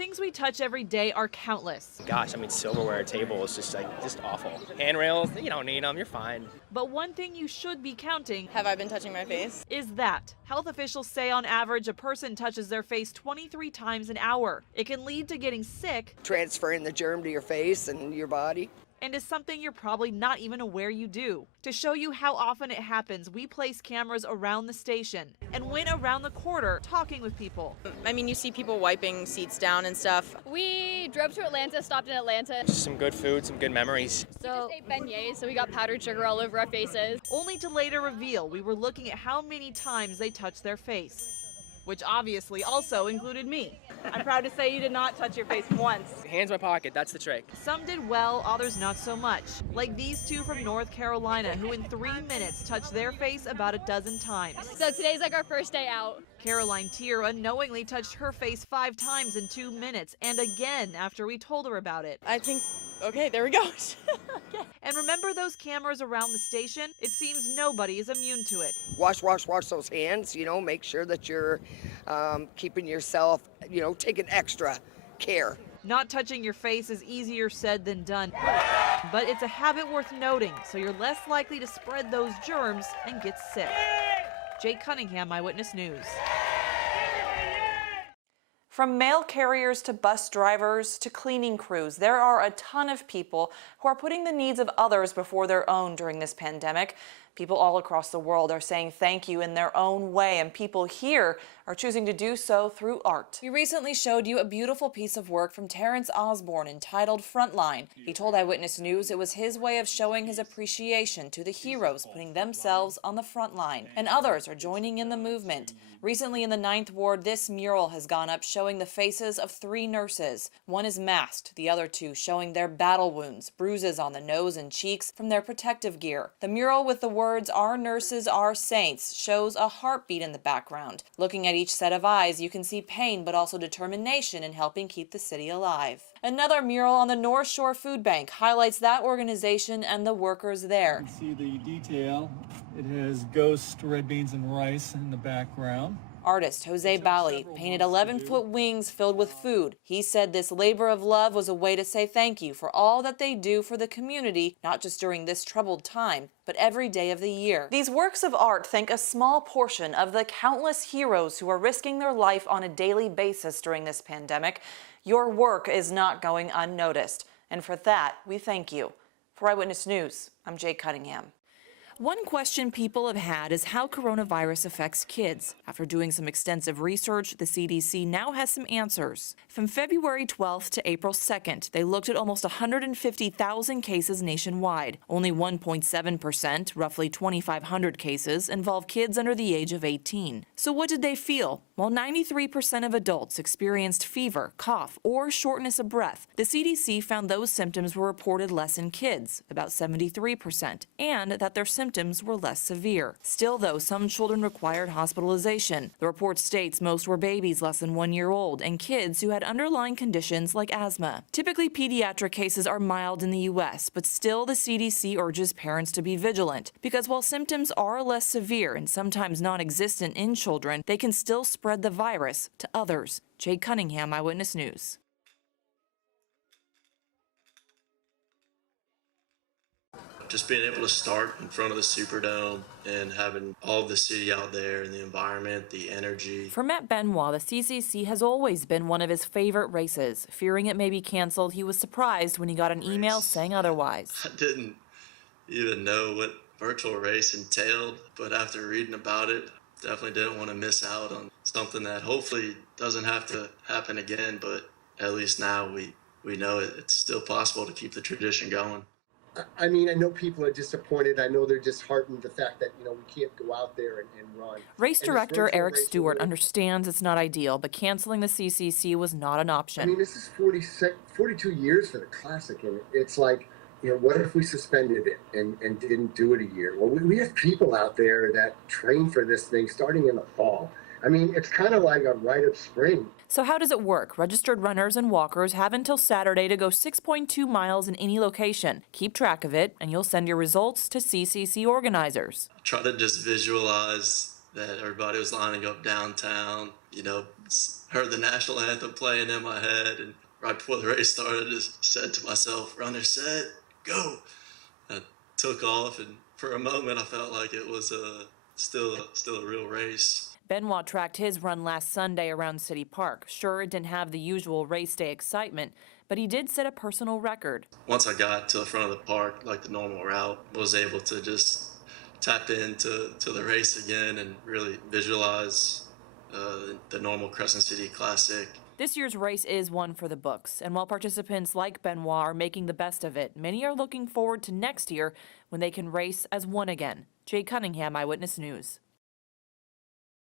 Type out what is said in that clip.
things we touch every day are countless. Gosh, I mean, silverware table is just awful. Handrails, you don't need them, you're fine. But one thing you should be counting, have I been touching my face? Is that health officials say on average a person touches their face 23 times an hour. It can lead to getting sick, transferring the germ to your face and your body. And is something you're probably not even aware you do. To show you how often it happens, we place cameras around the station and went around the corridor talking with people. I mean, you see people wiping seats down and stuff. We drove to Atlanta, stopped in Atlanta. Just some good food, some good memories. So we just ate beignets, so we got powdered sugar all over our faces. Only to later reveal we were looking at how many times they touched their face, which obviously also included me. I'm proud to say you did not touch your face once. Hands in my pocket, that's the trick. Some did well, others not so much. Like these two from North Carolina who in 3 minutes touched their face about a dozen times. So today's like our first day out. Caroline Tier unknowingly touched her face 5 times in 2 minutes and again after we told her about it. I think, okay, there we go. Okay. And remember those cameras around the station? It seems nobody is immune to it. Wash those hands, make sure that you're keeping yourself, taking extra care. Not touching your face is easier said than done, but it's a habit worth noting, so you're less likely to spread those germs and get sick. Jake Cunningham, Eyewitness News. From mail carriers to bus drivers to cleaning crews, there are a ton of people who are putting the needs of others before their own during this pandemic. People all across the world are saying thank you in their own way, and people here are choosing to do so through art. We recently showed you a beautiful piece of work from Terrence Osborne entitled Frontline. He told Eyewitness News it was his way of showing his appreciation to the heroes putting themselves on the front line, and others are joining in the movement. Recently in the 9th Ward, this mural has gone up showing the faces of 3 nurses. One is masked, the other 2 showing their battle wounds, bruises on the nose and cheeks from their protective gear. The mural with the words "Our nurses are saints" shows a heartbeat in the background. Looking at each set of eyes, you can see pain but also determination in helping keep the city alive. Another mural on the North Shore Food Bank highlights that organization and the workers there. You can see the detail. It has ghost red beans and rice in the background. Artist Jose Bali painted 11-foot wings filled with food. He said this labor of love was a way to say thank you for all that they do for the community, not just during this troubled time, but every day of the year. These works of art thank a small portion of the countless heroes who are risking their life on a daily basis during this pandemic. Your work is not going unnoticed, and for that, we thank you. For Eyewitness News, I'm Jake Cunningham. One question people have had is how coronavirus affects kids. After doing some extensive research, the CDC now has some answers. From February 12th to April 2nd, they looked at almost 150,000 cases nationwide. Only 1.7%, roughly 2,500 cases, involve kids under the age of 18. So what did they feel? While 93% of adults experienced fever, cough, or shortness of breath, the CDC found those symptoms were reported less in kids, about 73%, and that their symptoms were less severe. Still, though, some children required hospitalization. The report states most were babies less than 1 year old and kids who had underlying conditions like asthma. Typically, pediatric cases are mild in the U.S., but still the CDC urges parents to be vigilant because while symptoms are less severe and sometimes non-existent in children, they can still spread the virus to others. Jade Cunningham, Eyewitness News. Just being able to start in front of the Superdome and having all of the city out there and the environment, the energy. For Matt Benoit, the CCC has always been one of his favorite races. Fearing it may be canceled, he was surprised when he got an email saying otherwise. I didn't even know what virtual race entailed, but after reading about it, definitely didn't want to miss out on something that hopefully doesn't have to happen again, but at least now we know it's still possible to keep the tradition going. I mean, I know people are disappointed. I know they're disheartened the fact that, we can't go out there and run. Race director Eric Stewart understands it's not ideal, but canceling the CCC was not an option. I mean, this is 42 years for the Classic, and it's like, what if we suspended it and didn't do it a year? Well, we have people out there that train for this thing starting in the fall. I mean, it's kind of like a rite of spring. So how does it work? Registered runners and walkers have until Saturday to go 6.2 miles in any location. Keep track of it, and you'll send your results to CCC organizers. Try to just visualize that everybody was lining up downtown, heard the national anthem playing in my head, and right before the race started, I just said to myself, runner set, go. I took off, and for a moment I felt like it was still a real race. Benoit tracked his run last Sunday around City Park. Sure, it didn't have the usual race day excitement, but he did set a personal record. Once I got to the front of the park, like the normal route, was able to just tap into the race again and really visualize the normal Crescent City Classic. This year's race is one for the books, and while participants like Benoit are making the best of it, many are looking forward to next year when they can race as one again. Jay Cunningham, Eyewitness News.